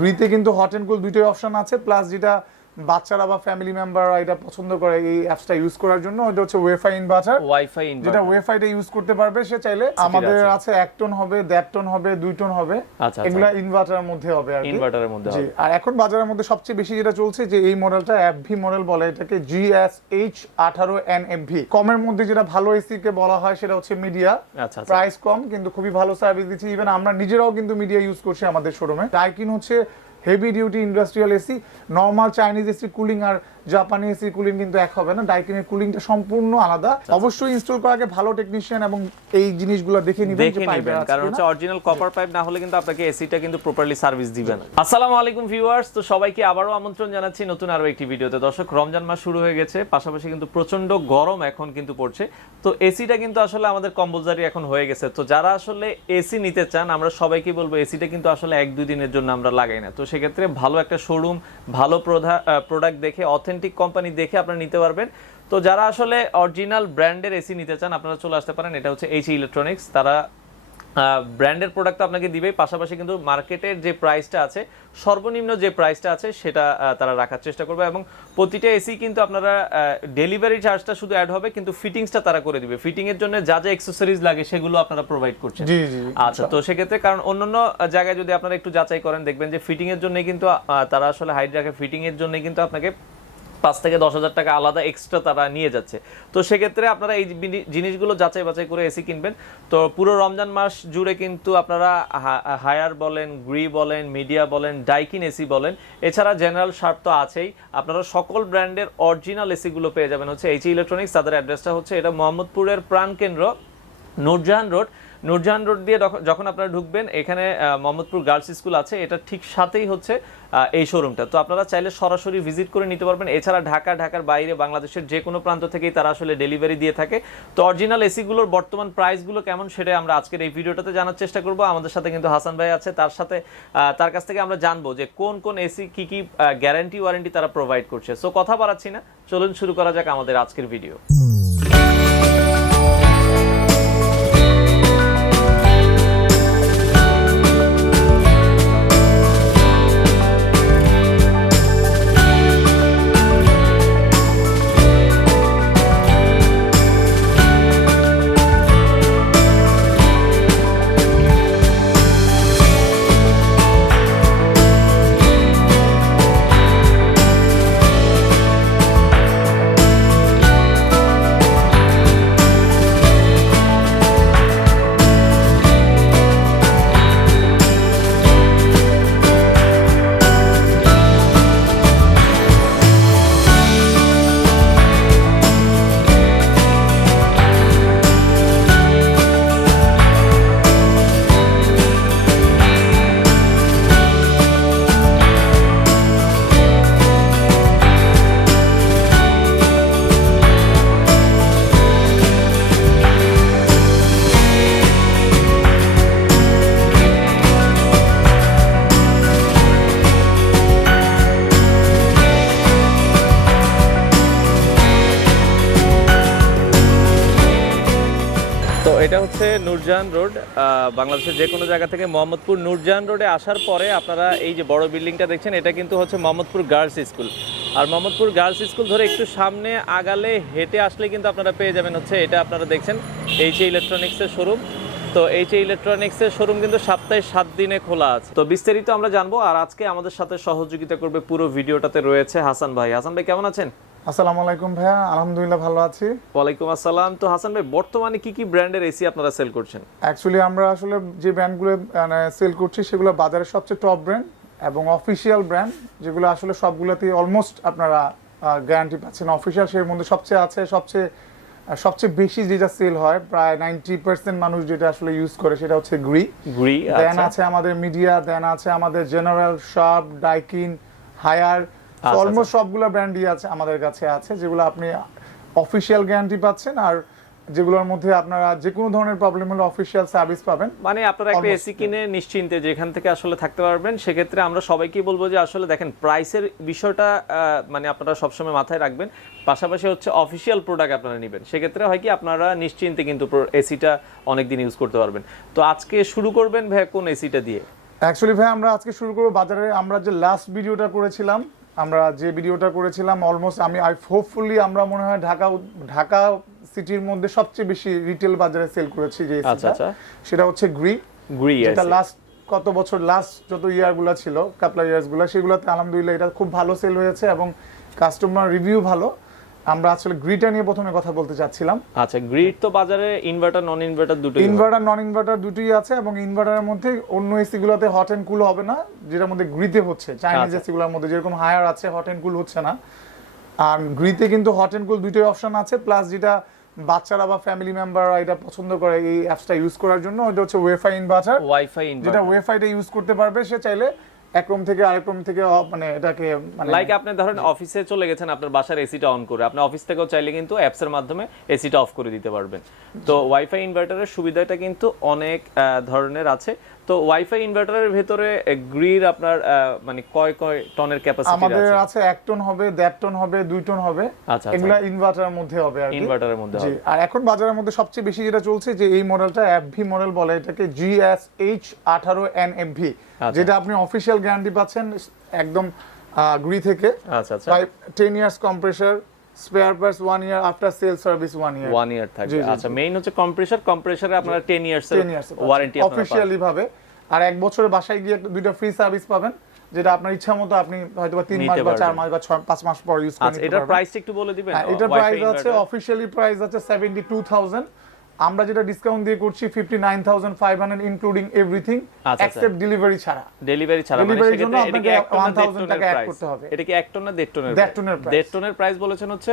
গ্রিতে কিন্তু hot and কুল দুইটাই option আছে, প্লাস যেটা বাচ্চারা বা ফ্যামিলি মেম্বাররা এটা পছন্দ করে এই অ্যাপসটা ইউজ করার জন্য, ওটা হচ্ছে ওয়াইফাই ইনভার্টার। যেটা ওয়াইফাইটা ইউজ করতে পারবে সে চাইলে। আমাদের আছে 1 টন হবে, 1.5 টন হবে, 2 টন হবে, এগুলা ইনভার্টারের মধ্যে হবে আর কি। ইনভার্টারের মধ্যে হবে। আর এখন বাজারের মধ্যে সবচেয়ে বেশি যেটা চলছে যে এই মডেলটা এফভি মডেল বলে এটাকে, H.A কমের মধ্যে যেটা ভালো এসি কে বলা হয় সেটা হচ্ছে মিডিয়া। প্রাইস কম কিন্তু খুবই ভালো সার্ভিস দিচ্ছে। ইভেন আমরা নিজেরাও কিন্তু মিডিয়া ইউজ করছি আমাদের শোরুমে। ডাইকিন হচ্ছে heavy duty industrial AC. Normal Chinese AC cooling আর জাপানি এসি কুলিং কিন্তু এক হবে না, ডাইকিনের কুলিংটা সম্পূর্ণ আলাদা। অবশ্যই ইনস্টল করার আগে ভালো টেকনিশিয়ান এবং এই জিনিসগুলো দেখে নেবেন যে পাইপে আছে, কারণ হচ্ছে অরিজিনাল কপার পাইপ না হলে কিন্তু আপনাকে এসিটা কিন্তু প্রপারলি সার্ভিস দিবে না। আসসালামু আলাইকুম ভিউয়ার্স, তো সবাইকে আবারো আমন্ত্রণ জানাচ্ছি নতুন আরো একটি ভিডিওতে। দর্শক, রমজান মাস শুরু হয়ে গেছে, পাশাপাশি কিন্তু প্রচন্ড গরম এখন কিন্তু পড়ছে। তো এসিটা কিন্তু আসলে আমাদের কম্পালসারি এখন হয়ে গেছে। তো যারা আসলে এসি নিতে চান, আমরা সবাইকে বলবো এসিটা কিন্তু আসলে 1-2 দিনের জন্য আমরা লাগাই না। তো সেক্ষেত্রে ভালো একটা শোরুম, ভালো প্রোডাক্ট দেখে, অথেন্টিক কোম্পানি দেখে আপনারা নিতে পারবেন। তো যারা আসলে অরিজিনাল ব্র্যান্ডের এসি নিতে চান, আপনারা চলে আসতে পারেন। এটা হচ্ছে H.A ইলেকট্রনিক্স। তারা ব্র্যান্ডের প্রোডাক্ট আপনাকে দিবে, পাশাপাশি কিন্তু মার্কেটের যে প্রাইসটা আছে, সর্বনিম্ন যে প্রাইসটা আছে সেটা তারা রাখার চেষ্টা করবে। এবং প্রতিটা এসি কিন্তু আপনারা ডেলিভারি চার্জটা শুধু অ্যাড হবে, কিন্তু ফিটিংসটা তারা করে দিবে। ফিটিং এর জন্য যা যা অ্যাকসেসরিজ লাগে সেগুলো আপনারা প্রোভাইড করছেন। আচ্ছা, তো সেক্ষেত্রে কারণ অন্যান্য জায়গায় যদি আপনারা একটু যাচাই করেন, দেখবেন যে ফিটিং এর জন্য কিন্তু তারা আসলে হাইড রাখে। ফিটিং এর জন্য কিন্তু আপনাকে 5 থেকে 10,000 টাকা আলাদা এক্সট্রা তারা নিয়ে যাচ্ছে। তো সেক্ষেত্রে আপনারা এই জিনিসগুলো যাচাই বাছাই করে এসি কিনবেন। তো পুরো রমজান মাস জুড়ে কিন্তু আপনারা হায়ার বলেন, গ্রি বলেন, মিডিয়া বলেন, ডাইকিন এসি বলেন, এছাড়া জেনারেল শার্প তো আছেই, আপনারা সকল ব্র্যান্ডের অরিজিনাল এসিগুলো পেয়ে যাবেন হচ্ছে H.A ইলেকট্রনিক্স। তাদের অ্যাড্রেসটা হচ্ছে এটা মোহাম্মদপুরের প্রাণকেন্দ্র নূরজাহান রোড। নূরজাহান রোড দিয়ে যখন আপনারা ঢুকবেন, এখানে মোহাম্মদপুর গার্লস স্কুল আছে, এটা ঠিক সাথেই হচ্ছে এই শোরুমটা। তো আপনারা চাইলে সরাসরি ভিজিট করে নিতে পারবেন। এছাড়া ঢাকার বাইরে বাংলাদেশের যে কোনো প্রান্ত থেকেই তারা আসলে ডেলিভারি দিয়ে থাকে। তো অরিজিনাল এসিগুলোর বর্তমান প্রাইসগুলো কেমন সেটা আমরা আজকের এই ভিডিওটাতে জানার চেষ্টা করব। আমাদের সাথে কিন্তু হাসান ভাই আছে, তার কাছ থেকে আমরা জানবো যে কোন এসি কি গ্যারান্টি ওয়ারেন্টি তারা প্রোভাইড করছে। সো কথা বাড়াচ্ছি না, চলুন শুরু করা যাক আমাদের আজকের ভিডিও। এটা হচ্ছে নূরজাহান রোড। বাংলাদেশের যে কোনো জায়গা থেকে মোহাম্মদপুর নূরজাহান রোডে আসার পরে আপনারা এই যে বড় বিল্ডিংটা দেখছেন, এটা কিন্তু হচ্ছে মোহাম্মদপুর গার্লস স্কুল। আর মোহাম্মদপুর গার্লস স্কুল ধরে একটু সামনে আগালে, হেঁটে আসলে কিন্তু আপনারা পেয়ে যাবেন হচ্ছে এটা আপনারা দেখছেন H.A ইলেকট্রনিক্সের শোরুম। তো H.A ইলেকট্রনিক্সের শোরুম কিন্তু সপ্তাহে 7 দিনে খোলা আছে। তো বিস্তারিত আমরা জানবো। আর আজকে আমাদের সাথে সহযোগিতা করবে পুরো ভিডিওটাতে রয়েছে হাসান ভাই। হাসান ভাই কেমন আছেন? আসসালামু আলাইকুম ভাইয়া, আলহামদুলিল্লাহ ভালো আছি। ওয়ালাইকুম আসসালাম। তো হাসান ভাই, বর্তমানে কি ব্র্যান্ডের এসি আপনারা সেল করছেন? অ্যাকচুয়ালি আমরা আসলে যে ব্র্যান্ডগুলো সেল করছি সেগুলো বাজারের সবচেয়ে টপ ব্র্যান্ড এবং অফিসিয়াল ব্র্যান্ড, যেগুলো আসলে সবগুলোতেই অলমোস্ট আপনারা গ্যারান্টি পাচ্ছেন। অফিসিয়াল সের মধ্যে সবচেয়ে আছে, সবচেয়ে বেশি যেটা সেল হয়, প্রায় 90% মানুষ যেটা আসলে ইউজ করে সেটা হচ্ছে গ্রি। দেন আছে আমাদের মিডিয়া, দেন আছে আমাদের General, Sharp, Daikin, Haier, almost সবগুলো ব্র্যান্ডই আছে আমাদের কাছে আছে, যেগুলো আপনি অফিসিয়াল গ্যারান্টি পাচ্ছেন। আর যেগুলোর মধ্যে আপনারা যে কোনো ধরনের প্রবলেম হলে অফিসিয়াল সার্ভিস পাবেন। মানে আপনারা একটা এসি কিনে নিশ্চিন্তে যেখান থেকে আসলে থাকতে পারবেন। সেক্ষেত্রে আমরা সবাইকেই বলবো যে আসলে দেখেন, প্রাইসের বিষয়টা মানে আপনারা সবসময় মাথায় রাখবেন। পাশাপাশি হচ্ছে অফিসিয়াল প্রোডাক্ট আপনারা নেবেন, সেক্ষেত্রে হয় কি আপনারা নিশ্চিন্তে কিন্তু এসিটা অনেকদিন ইউজ করতে পারবেন। তো আজকে শুরু করবেন ভাই কোন এসিটা দিয়ে? অ্যাকচুয়ালি ভাই আমরা আজকে শুরু করবো বাজারে। আমরা যে লাস্ট ভিডিওটা করেছিলাম, অলমোস্ট আমি হোপফুলি আমরা মনে হয় ঢাকা সিটির মধ্যে সবচেয়ে বেশি রিটেল বাজারে সেল করেছি যে এসিটা, সেটা হচ্ছে গ্রি। যেটা লাস্ট কত বছর লাস্ট যত ইয়ারগুলো ছিল, কাপলা ইয়ার্সগুলো, সেগুলোতে আলহামদুলিল্লাহ এটা খুব ভালো সেল হয়েছে এবং কাস্টমার রিভিউ ভালো। আমরা আসলে গ্রিটা নিয়ে প্রথমে কথা বলতে চাচ্ছিলাম। আচ্ছা, গ্রি তো বাজারে ইনভার্টার নন ইনভার্টার দুটোই আছে এবং ইনভার্টারের মধ্যে অন্য এসি গুলোতে হট এন্ড কুল হবে না, যেটার মধ্যে গ্রিতে হচ্ছে। চাইনিজ এসি গুলোর মধ্যে যেরকম হায়ার আছে হট এন্ড কুল হচ্ছে না, আর গ্রিতে কিন্তু হট এন্ড কুল দুটোই অপশন আছে। প্লাস যেটা বাচ্চারা বা ফ্যামিলি মেম্বাররা এটা পছন্দ করে এই অ্যাপসটা ইউজ করার জন্য, ওটা হচ্ছে ওয়াইফাই ইনভার্টার। যেটা ওয়াইফাইটা ইউজ করতে পারবে সে চাইলে এক রুম থেকে আরেক রুম থেকে মানে এটাকে মানে লাইক আপনি ধরেন অফিসে চলে গেছেন, আপনার বাসার এসিটা অন করে আপনি অফিস থেকেও চাইলে কিন্তু অ্যাপস এর মাধ্যমে এসিটা অফ করে দিতে পারবেন। তো ওয়াইফাই ইনভার্টারের সুবিধাটা কিন্তু অনেক ধরনের আছে। তো ওয়াইফাই ইনভার্টারের ভেতরে গ্রির আপনার মানে কয় টনের ক্যাপাসিটি আছে? আমাদের আছে 1 টন হবে, 1.5 টন হবে, 2 টন হবে। এগুলা ইনভার্টারের মধ্যে হবে আর কি। ইনভার্টারের মধ্যে হবে। আর এখন বাজারের মধ্যে সবচেয়ে বেশি যেটা চলছে যে এই মডেলটা এফভি মডেল বলে এটাকে, GS-H18NFV, যেটা আপনি অফিশিয়াল গ্যারান্টি পাচ্ছেন একদম গ্রি থেকে। 10 ইয়ার্স কম্প্রেসর, স্পেয়ার পার্টস 1 ইয়ার, আফটার সেল সার্ভিস 1 ইয়ার। 1 ইয়ার থাকবে। আচ্ছা, মেইন হচ্ছে কম্প্রেসরে আপনারা 10 ইয়ার্স এর ওয়ারেন্টি আপনারা অফিশিয়ালি ভাবে, আর 1 বছরের বাসায় গিয়ে দুইটা ফ্রি সার্ভিস পাবেন, যেটা আপনার ইচ্ছা মতো আপনি হয়তো 3 মাস বা 4 মাস বা 5 মাস পর ইউজ করতে পারবেন। এটার প্রাইস একটু বলে দিবেন? এটার প্রাইস আছে অফিশিয়ালি প্রাইস আছে 72,000। আমরা যেটা ডিসকাউন্ট দিয়ে করছি 59,500 ইনক্লুডিং এভরিথিং এক্সেপ্ট ডেলিভারি ছাড়া। ডেলিভারি ছাড়া মানে সেক্ষেত্রে এটাকে 1000 টাকা অ্যাড করতে হবে। এটা কি 1 টন না 1.5 টনের? 1.5 টনের প্রাইস বলেছেন হচ্ছে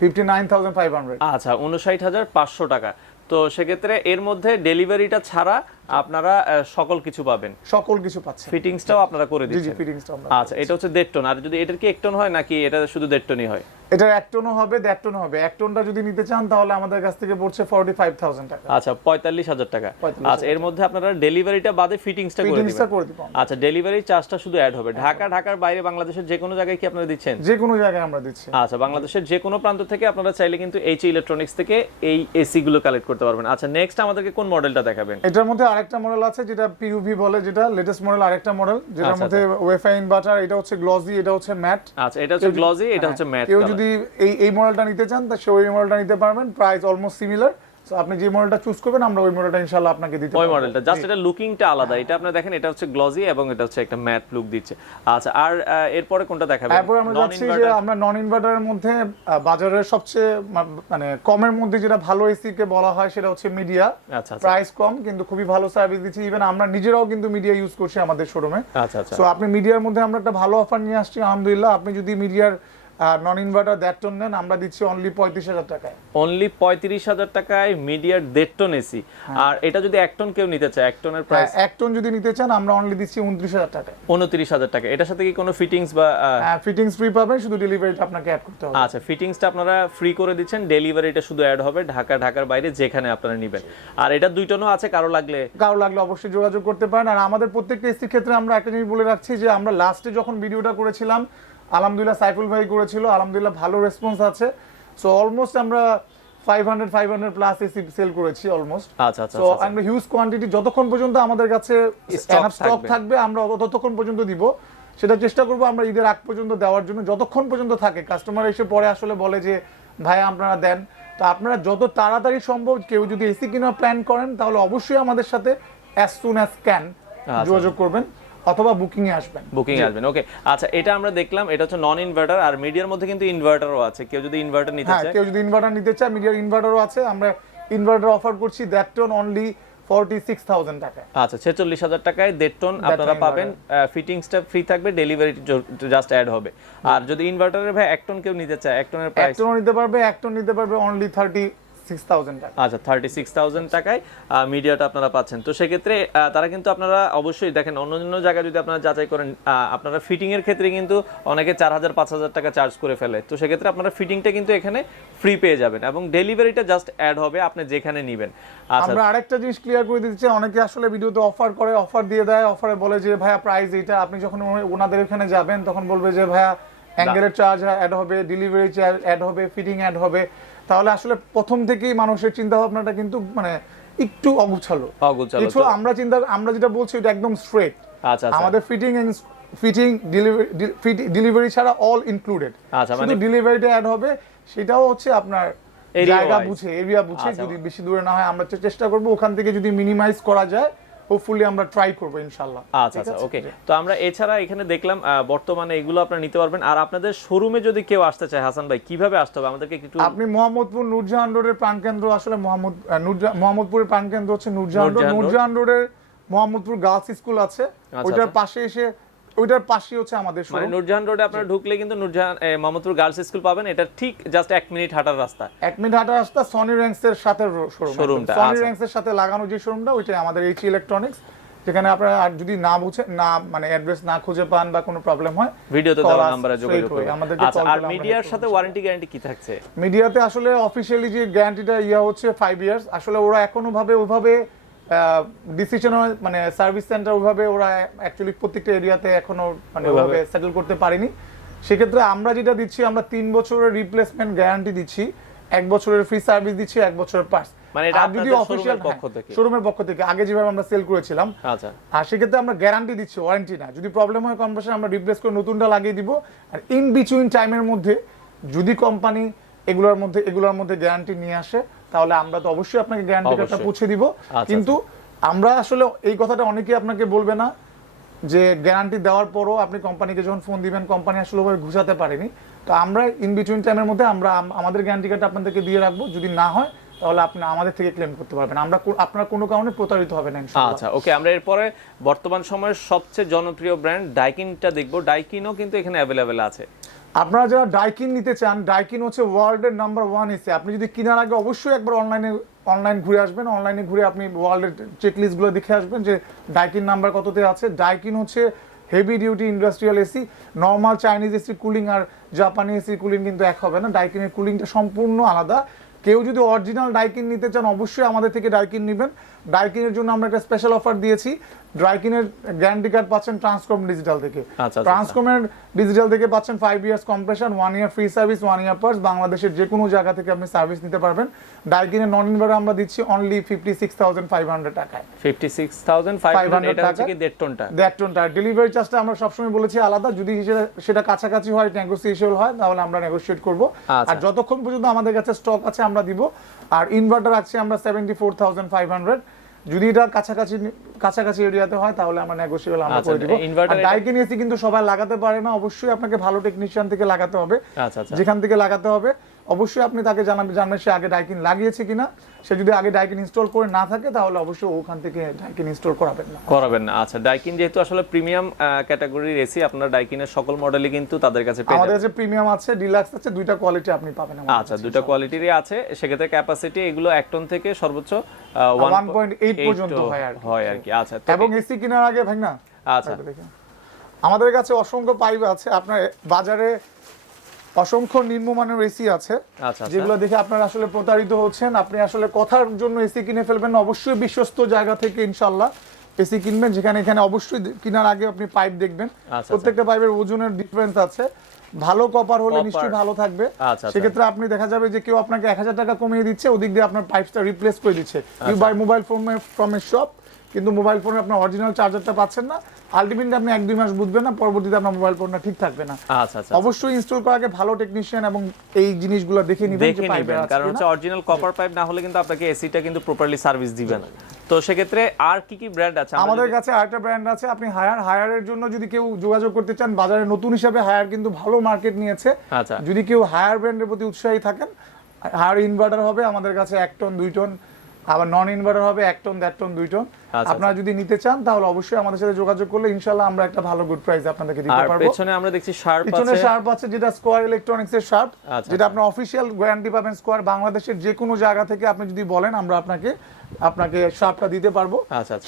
59,500। আচ্ছা, 59,500 টাকা। তো সেক্ষেত্রে এর মধ্যে ডেলিভারিটা ছাড়া আপনারা সকল কিছু পাবেন, সকল কিছু পাচ্ছেন, ফিটিংসটাও আপনারা করে দিচ্ছেন। আচ্ছা, এটা হচ্ছে 1.5 টন। আর যদি এটার কি 1 টন হয় নাকি এটা শুধু 1.5 টনই হয়? এটা 1 টনও হবে, 1.5 টনও হবে। 1 টনটা যদি নিতে চান তাহলে আমাদের কাছ থেকে পড়ছে 45,000 টাকা। আচ্ছা, 45,000 টাকা। আচ্ছা, এর মধ্যে আপনারা ডেলিভারিটা বাদে ফিটিংসটা করে দিবেন। আচ্ছা, ডেলিভারি চার্জটা শুধু অ্যাড হবে। ঢাকার বাইরে বাংলাদেশের যে কোনো জায়গায় কি আপনারা দিচ্ছেন? যে কোনো জায়গায় আমরা দিচ্ছি। আচ্ছা, বাংলাদেশের যে কোনো প্রান্ত থেকে আপনারা চাইলে কিন্তু H.A ইলেকট্রনিক্স থেকে এই এসি গুলো কালেক্ট করতে পারবেন। আচ্ছা, নেক্সট আমাদেরকে কোন মডেলটা দেখাবেন? এটার মধ্যে আরেকটা মডেল আছে যেটা পিইউভি বলে, যেটা লেটেস্ট মডেল, আরেকটা মডেল যেটার মধ্যে ওয়াইফাই ইনভার্টার। এটা হচ্ছে গ্লসি, এটা হচ্ছে ম্যাট। আচ্ছা, এটা হচ্ছে গ্লসি, এটা হচ্ছে ম্যাট। কেউ যদি এই মডেলটা নিতে চান তা সে ওই মডেলটা নিতে পারবেন, প্রাইস অলমোস্ট সিমিলার। সো আপনি যে মডেলটা চুজ করবেন আমরা ওই মডেলটা ইনশাআল্লাহ আপনাকে দিতে পারবো। ওই মডেলটা জাস্ট এটা লুকিংটা আলাদা। এটা আপনি দেখেন, এটা হচ্ছে গ্লসি এবং এটা হচ্ছে একটা ম্যাট লুক দিচ্ছে। আচ্ছা, আর এরপরে কোনটা দেখাবেন? এরপর আমরা যাচ্ছি যে আমরা নন ইনভার্টারের মধ্যে বাজারের সবচেয়ে মানে কমের মধ্যে যেটা ভালো এসি কে বলা হয় সেটা হচ্ছে মিডিয়া। প্রাইস কম কিন্তু খুবই ভালো সার্ভিস দিচ্ছি। ইভেন আমরা নিজেরাও কিন্তু মিডিয়া ইউজ করছি আমাদের শোরুমে। সো আপনি মিডিয়ার মধ্যে আমরা একটা ভালো অফার নিয়ে আসছি আলহামদুলিল্লাহ। আপনি যদি মিডিয়ার নন ইনভার্টার 1.5 টন নেন আমরা দিচ্ছি অনলি 35,000 টাকায়। অনলি 35,000 টাকায় মিডিয়ার 1.5 টন এসি। আর এটা যদি 1 টন কেউ নিতে চায়, 1 টনের প্রাইস 1 টন যদি নিতে চান আমরা অনলি দিচ্ছি 29,000 টাকায়। 29,000 টাকা। এটার সাথে কি কোনো ফিটিংস বা ফিটিংস ফ্রি পাবেন, শুধু ডেলিভারিটা আপনাকে অ্যাড করতে হবে। আচ্ছা, ফিটিংসটা আপনারা ফ্রি করে দিচ্ছেন, ডেলিভারিটা শুধু অ্যাড হবে ঢাকার বাইরে যেখানে আপনারা নেবেন। আর এটা 2 টনও আছে, কারো লাগলে অবশ্যই যোগাযোগ করতে পারেন। আর আমাদের প্রত্যেকটা এসির ক্ষেত্রে আমরা একটা জিনিস বলে রাখছি যে আমরা লাস্টে যখন ভিডিওটা করেছিলাম আলহামদুলিল্লাহ সাইফুল ভাই করেছিল, আলহামদুলিল্লাহ ভালো রেসপন্স আছে। সো অলমোস্ট আমরা 500 প্লাস এসি সেল করেছি অলমোস্ট। আচ্ছা, সো আমরা হিউজ কোয়ান্টিটি যতক্ষণ পর্যন্ত আমাদের কাছে স্টক থাকবে আমরা ততক্ষণ পর্যন্ত দিব। সেটা চেষ্টা করব আমরা ঈদের আগ পর্যন্ত দেওয়ার জন্য, যতক্ষণ পর্যন্ত থাকে। কাস্টমার এসে পরে আসলে বলে যে ভাই আপনারা দেন, তো আপনারা যত তাড়াতাড়ি সম্ভব কেউ যদি এসি কেনার প্ল্যান করেন তাহলে অবশ্যই আমাদের সাথে as soon as can যোগাযোগ করবেন অথবা বুকিং এ আসবেন। ওকে। আচ্ছা, এটা আমরা দেখলাম, এটা হচ্ছে নন ইনভার্টার। আর মিডিয়ার মধ্যে কিন্তু ইনভার্টারও আছে, কেউ যদি ইনভার্টার নিতে চায় মিডিয়ার ইনভার্টারও আছে। আমরা ইনভার্টার অফার করছি 1.5 টন অনলি 46,000 টাকায়। আচ্ছা, 46,000 টাকায় 1.5 টন আপনারা পাবেন। ফিটিংসটা ফ্রি থাকবে, ডেলিভারি জাস্ট অ্যাড হবে। আর যদি ইনভার্টারের ভাই 1 টন কেউ নিতে চায়, 1 টনের প্রাইস 1 টন নিতে পারবে অনলি 36,000 টাকা। আচ্ছা, 36,000 টাকায় মিডিয়াটা আপনারা পাচ্ছেন। তো সেক্ষেত্রে তারা কিন্তু আপনারা অবশ্যই দেখেন, অন্য জায়গায় যদি আপনারা যাচাই করেন, আপনারা ফিটিং এর ক্ষেত্রে কিন্তু অনেকে 4,000-5,000 টাকা চার্জ করে ফেলে। তো সেক্ষেত্রে আপনারা ফিটিংটা কিন্তু এখানে ফ্রি পেয়ে যাবেন এবং ডেলিভারিটা জাস্ট অ্যাড হবে আপনি যেখানে নেবেন। আচ্ছা, আমরা আরেকটা জিনিস ক্লিয়ার করে দিচ্ছি, অনেকে আসলে ভিডিওতে অফার দিয়ে দেয়, অফারে বলে যে ভাইয়া প্রাইস এইটা। আপনি যখন ওনাদের এখানে যাবেন তখন বলবে যে ভাইয়া অ্যাঙ্গেলের চার্জ অ্যাড হবে, ডেলিভারি চার্জ অ্যাড হবে, ফিটিং অ্যাড হবে। তাহলে আসলে প্রথম থেকেই মানুষের চিন্তা ভাবনাটা কিন্তু মানে একটু অগুছালো। অগুছালো আমরা যেটা বলছি এটা একদম স্ট্রেট। আচ্ছা আমাদের ফিটিং ডেলিভারি ছাড়া অল ইনক্লুডেড। শুধু ডেলিভারিটা অ্যাড হবে, সেটাও হচ্ছে আপনার জায়গা বুঝে, এরিয়া বুঝে, যদি বেশি দূরে না হয় আমরা চেষ্টা করব ওখান থেকে যদি মিনিমাইজ করা যায়, হোপফুলি আমরা ট্রাই করব ইনশাআল্লাহ। আচ্ছা ওকে। তো আমরা এছাড়া এখানে দেখলাম বর্তমানে এগুলো আপনারা নিতে পারবেন। আর আপনাদের শোরুমে যদি কেউ আসতে চায় হাসান ভাই, কিভাবে আসতে হবে আমাদেরকে একটু? আপনি মোহাম্মদপুর নূরজাহান রোডের প্রাণকেন্দ্র, আসলে মোহাম্মদপুরের প্রাণকেন্দ্র হচ্ছে নূরজাহান রোড। নূরজাহান রোডের মোহাম্মদপুর গার্লস স্কুল আছে, ওইটার পাশে এসে, ওইটার পাশে হচ্ছে আমাদের শোরুম। মানে নূরজাহান রোডে আপনারা ঢুকলে কিন্তু নূরজাহান মোহাম্মদপুর গার্লস স্কুল পাবেন। এটা ঠিক জাস্ট 1 মিনিট হাঁটার রাস্তা। 1 মিনিট হাঁটার রাস্তা। সনি র্যাঙ্কস এর সাথে শোরুমটা, সনি র্যাঙ্কস এর সাথে লাগানো যে শোরুমটা, ওইটা আমাদের H.A Electronics। যেখানে আপনারা আর যদি না বুঝে না, মানে অ্যাড্রেস না খুঁজে পান বা কোনো প্রবলেম হয়, ভিডিওতে দেওয়া নম্বরে যোগাযোগ করুন। আচ্ছা, আর মিডিয়ার সাথে ওয়ারেন্টি গ্যারান্টি কি থাকছে? মিডিয়াতে আসলে অফিশিয়ালি যে গ্যারান্টিটা হচ্ছে 5 ইয়ার্স। আসলে ওরা এখনো ওইভাবে ডিসিশন, মানে সার্ভিস সেন্টার ওইভাবে ওরা অ্যাকচুয়ালি প্রত্যেকটা এরিয়াতে এখনো মানে ওইভাবে সেটেল করতে পারেনি। সেক্ষেত্রে আমরা যেটা দিচ্ছি, আমরা 3 বছরের রিপ্লেসমেন্ট গ্যারান্টি দিচ্ছি, 1 বছরের ফ্রি সার্ভিস দিচ্ছি, 1 বছরের পার্টস। মানে এটা আপনাদের শোরুমের পক্ষ থেকে, শোরুমের পক্ষ থেকে আগে যেভাবে আমরা সেল করেছিলাম। আচ্ছা, আর সেক্ষেত্রে আমরা গ্যারান্টি দিচ্ছি, ওয়ারেন্টি না। যদি প্রবলেম হয় কনভার্সন, আমরা রিপ্লেস করে নতুনটা লাগিয়ে দিব। আর ইন বিটুইন টাইমের মধ্যে যদি কোম্পানি এগুলোর মধ্যে গ্যারান্টি নিয়ে আসে, তাহলে আমরা তো অবশ্যই আপনাকে গ্যারান্টি কার্ডটা পৌঁছে দিব। কিন্তু আমরা আসলে এই কথাটা অনেকেই আপনাকে বলবে না যে গ্যারান্টি দেওয়ার পরও আপনি কোম্পানিকে যখন ফোন দিবেন, কোম্পানি আসলে ওভাবে ঘুষাতে পারেনি। তো আমরা ইন বিটুইন টাইমের মধ্যে আমরা আমাদের গ্যারান্টি কার্ডটা আপনাদেরকে দিয়ে রাখবো। যদি না হয় তাহলে আপনি আমাদের থেকে ক্লেম করতে পারবেন, আপনার কোনো কারণে প্রতারিত হবে না ইনশাআল্লাহ। আচ্ছা ওকে। আমরা এরপরে বর্তমান সময়ের সবচেয়ে জনপ্রিয় ব্র্যান্ড ডাইকিনটা দেখব। ডাইকিনও কিন্তু এখানে অ্যাভেলেবেল আছে। আপনারা যারা ডাইকিন নিতে চান, ডাইকিন হচ্ছে ওয়ার্ল্ডের নাম্বার 1 এসে। আপনি যদি কেনার আগে অবশ্যই একবার অনলাইন ঘুরে আসবেন। অনলাইনে ঘুরে আপনি ওয়ার্ল্ডের চেকলিস্ট গুলো দেখে আসবেন যে ডাইকিন নাম্বার কততে আছে। ডাইকিন হচ্ছে heavy duty industrial AC. Normal Chinese AC cooling আর জাপানি এসি কুলিং কিন্তু এক হবে না। ডাইকিনের কুলিংটা সম্পূর্ণ আলাদা। কেউ যদি অরিজিনাল ডাইকিন নিতে চান, অবশ্যই আমাদের থেকে ডাইকিন নেবেন। ডাইকিনের জন্য আমরা একটা স্পেশাল অফার দিয়েছি। ডাইকিনের গ্যারান্টি কার্ড পাচ্ছেন ট্রান্সকম ডিজিটাল থেকে। ট্রান্সকমের ডিজিটাল থেকে পাচ্ছেন 5 ইয়ার্স কম্প্রেশন, 1 ইয়ার ফ্রি সার্ভিস, 1 ইয়ার পার্স। বাংলাদেশের যে কোনো জায়গা থেকে আপনি সার্ভিস নিতে পারবেন। ডাইকিনের নন ইনভার্টার আমরা দিচ্ছি অনলি 56,500 টাকায়। 56,500 এটা হচ্ছে কি 1.5 টনটা। ডেলিভারি চার্জটা আমরা সবসময় বলেছি আলাদা। যদি সেটা কাছাকাছি হয়, নেগোসিয়েশন হয়, তাহলে আমরা নেগোশিয়েট করব। আর যতক্ষণ পর্যন্ত আমাদের কাছে স্টক আছে আমরা দিব। আর ইনভার্টার আছে আমরা 74,500। যদি এটা কাছাকাছি এরিয়াতে হয় তাহলে আমরা নেগোশিয়েবল আমরা করে দিব। আর ডাইকিন এসি কিন্তু সবাই লাগাতে পারে না, অবশ্যই আপনাকে ভালো টেকনিশিয়ান থেকে লাগাতে হবে। যেখান থেকে লাগাতে হবে অবশ্যই আপনি তাকে জানাবেন সে আগে ডাইকিন লাগিয়েছে কিনা। সে যদি আগে ডাইকিন ইনস্টল করে না থাকে তাহলে অবশ্যই ওখান থেকে ডাইকিন ইনস্টল করাবেন না। আচ্ছা, ডাইকিন যেহেতু আসলে প্রিমিয়াম ক্যাটাগরির এসি, আপনারা ডাইকিনের সকল মডেলই কিন্তু তাদের কাছে পেয়ে যাবেন। আমাদের কাছে প্রিমিয়াম আছে, ডিলাক্স আছে, দুইটা কোয়ালিটি আপনি পাবেন। আচ্ছা, দুইটা কোয়ালিটিরই আছে। সেক্ষেত্রে ক্যাপাসিটি এগুলো 1 টন থেকে সর্বোচ্চ 1.8 পর্যন্ত হয় আর কি। আচ্ছা, এবং এসি কেনার আগে ভাই না, আচ্ছা আমাদের কাছে অসংখ্য পাইপ আছে। আপনার বাজারে অসংখ্য নিম্নমানের এসি আছে, যেগুলো দেখে আপনারা আসলে প্রতারিত হচ্ছেন। আপনি আসলে কথার জন্য এসি কিনে ফেলবেন না, অবশ্যই বিশ্বস্ত জায়গা থেকে ইনশাআল্লাহ এসি কিনবেন। এখানে অবশ্যই কেনার আগে আপনি পাইপ দেখবেন। প্রত্যেকটা পাইপের ওজনের ডিফারেন্স আছে। ভালো কপার হলে নিশ্চয়ই ভালো থাকবে। সেক্ষেত্রে আপনি দেখা যাবে যে কেউ আপনাকে 1000 টাকা কমিয়ে দিচ্ছে, ওদিক দিয়ে আপনার পাইপটা রিপ্লেস করে দিচ্ছে। You buy mobile phone from a shop, কিন্তু মোবাইল ফোনে আপনার অরিজিনাল চার্জারটা পাচ্ছেন না। আলটিমেটলি আপনি 1-2 মাস বুঝবেন না, পরবর্তীতে আপনার মোবাইল ফোনটা ঠিক থাকবে না। অবশ্যই ইনস্টল করার আগে ভালো টেকনিশিয়ান এবং এই জিনিসগুলো দেখে নেবেন যে পাইপের আছে, কারণ হচ্ছে অরিজিনাল কপার পাইপ না হলে কিন্তু আপনাকে এসিটা কিন্তু প্রপারলি সার্ভিস দিবে না। তো সেক্ষেত্রে আর কি ব্র্যান্ড আছে? আমাদের কাছে আরেকটা ব্র্যান্ড আছে। আপনি হায়ারের জন্য যদি কেউ যোগাযোগ করতে চান, বাজারে নতুন হিসাবে হায়ার কিন্তু ভালো মার্কেট নিয়েছে। যদি কেউ হায়ার ব্র্যান্ডের প্রতি উৎসাহী থাকেন, হায়ার ইনভার্টার হবে আমাদের কাছে 1 টন 2 টন, আবার নন ইনভার্টার হবে 1 টন 1.5 টন 2 টন। আপনারা যদি নিতে চান তাহলে অবশ্যই আমাদের সাথে যোগাযোগ করলে ইনশাআল্লাহ আমরা একটা ভালো গুড প্রাইস আপনাদেরকে দিতে পারবো। আর পেছনে আমরা দেখছি শার্প আছে, যেটা স্কয়ার ইলেকট্রনিক্স এর শার্প, যেটা আপনার অফিশিয়াল গ্যারান্টি পাবেন। স্কয়ার বাংলাদেশের যে কোনো জায়গা থেকে আপনি যদি বলেন, আমরা আপনাকে শার্পটা দিতে পারবো।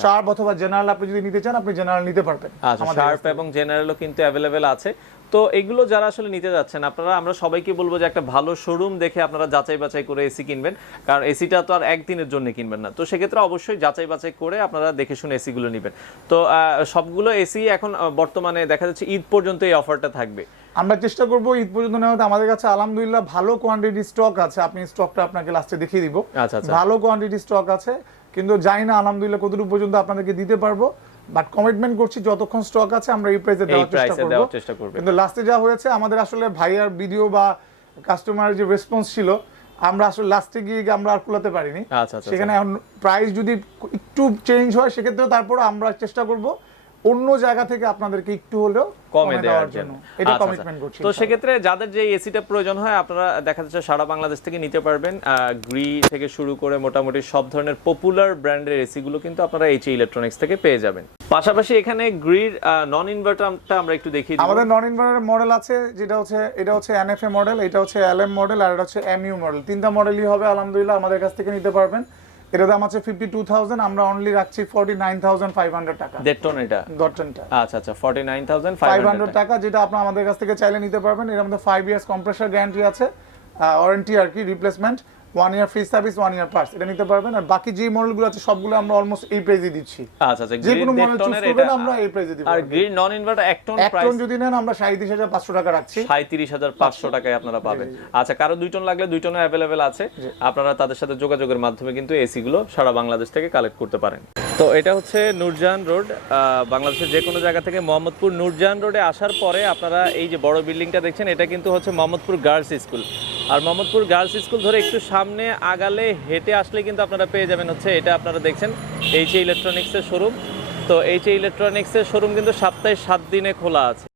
শার্প অথবা জেনারেল আপনি যদি নিতে চান, আপনি জেনারেল নিতে পারবেন। শার্প এবং জেনারেলও কিন্তু অ্যাভেলেবেল আছে। তো এগুলো যারা আসলে নিতে যাচ্ছেন, আপনারা আমরা সবাইকে বলবো যে একটা ভালো শোরুম দেখে আপনারা যাচাই বাছাই করে এসি কিনবেন, কারণ এসিটা তো আর একদিনের জন্য কিনবেন না। তো সেক্ষেত্রে অবশ্যই যাচাই বাছাই করে আপনারা দেখে শুনে এসি গুলো নেবেন। তো সবগুলো এসি এখন বর্তমানে দেখা যাচ্ছে ঈদ পর্যন্ত এই অফারটা থাকবে। আমরা চেষ্টা করবো ঈদ পর্যন্ত নেওয়াতে। আমাদের কাছে আলহামদুলিল্লাহ ভালো কোয়ান্টিটি স্টক আছে। আপনি স্টকটা আপনাকে লাস্টে দেখিয়ে দিব। ভালো কোয়ান্টিটি স্টক আছে কিন্তু জানি না আলহামদুলিল্লাহ কতটুকু পর্যন্ত আপনাদেরকে দিতে পারবো, বাট কমিটমেন্ট করছি যতক্ষণ স্টক আছে আমরা এই প্রাইসে দেওয়ার চেষ্টা করব। কিন্তু লাস্টে যা হয়েছে আমাদের আসলে ভাইয়ার ভিডিও বা কাস্টমারের যে রেসপন্স ছিল, আমরা আসলে লাস্টে গিয়ে আমরা আর কুলাতে পারিনি। সেখানে এখন প্রাইস যদি একটু চেঞ্জ হয় সেক্ষেত্রে তারপর আমরা চেষ্টা করব অন্য জায়গা থেকে আপনাদেরকে একটু হলেও কমে দেওয়ার জন্য, এটা কমিটমেন্ট করছি। তো সেক্ষেত্রে যাদের যে এসিটা প্রয়োজন হয় আপনারা দেখা যাচ্ছে সারা বাংলাদেশ থেকে নিতে পারবেন। গ্রি থেকে শুরু করে মোটামুটি সব ধরনের পপুলার ব্র্যান্ডের এসি গুলো কিন্তু আপনারা H.A ইলেকট্রনিক্স থেকে পেয়ে যাবেন। পাশাপাশি এখানে গ্রির নন ইনভার্টারটা আমরা একটু দেখিয়ে দিই। আমাদের নন ইনভার্টার মডেল আছে, যেটা হচ্ছে এটা হচ্ছে NFA মডেল, এটা হচ্ছে LM মডেল, আর এটা হচ্ছে MU মডেল। তিনটা মডেলই হবে আলহামদুলিল্লাহ, আমাদের কাছ থেকে নিতে পারবেন। এটার দাম আছে 52,000, আমরা অনলি রাখছি 49,500 টাকা। ডেটটন এটা ডটনটা আচ্ছা 49,500 টাকা, যেটা আপনারা আমাদের কাছ থেকে চাইলে নিতে পারবেন। এর মধ্যে 5 ইয়ার্স কম্প্রেসর গ্যারান্টি আছে, ওয়ারেন্টি আর কি, রিপ্লেসমেন্ট 1 ইয়ার ফ্রি সার্ভিস, 1 ইয়ার পার্টস, এটা নিতে পারবেন। আর বাকি যে মডেলগুলো আছে সবগুলো আমরা অলমোস্ট এই প্রাইসে দিচ্ছি। আচ্ছা যে কোনো মডেল চুজ করবেন আমরা এই প্রাইসে দিব। আর গ্রিন নন ইনভার্টার এক টন যদি নেন আমরা 37,500 টাকা রাখছি, 37,500 টাকায় আপনারা পাবেন। আচ্ছা, কারো 2 টন লাগলে 2 টনও अवेलेबल আছে, আপনারা তাদের সাথে যোগাযোগের মাধ্যমে কিন্তু এসি গুলো সারা বাংলাদেশ থেকে কালেক্ট করতে পারেন। তো এটা হচ্ছে নূরজাহান রোড, বাংলাদেশের যে কোনো জায়গা থেকে মোহাম্মদপুর নূরজাহান রোডে আসার পরে আপনারা এই যে বড় বিল্ডিংটা দেখছেন, এটা কিন্তু হচ্ছে মোহাম্মদপুর গার্লস স্কুল। আর মোহাম্মদপুর গার্লস স্কুল ধরে একটু সামনে আগালে হেঁটে আসলে কিন্তু আপনারা পেয়ে যাবেন হচ্ছে এটা আপনারা দেখছেন H.A ইলেকট্রনিক্সের শোরুম। তো H.A ইলেকট্রনিক্সের শোরুম কিন্তু সপ্তাহে 7 দিনে খোলা আছে।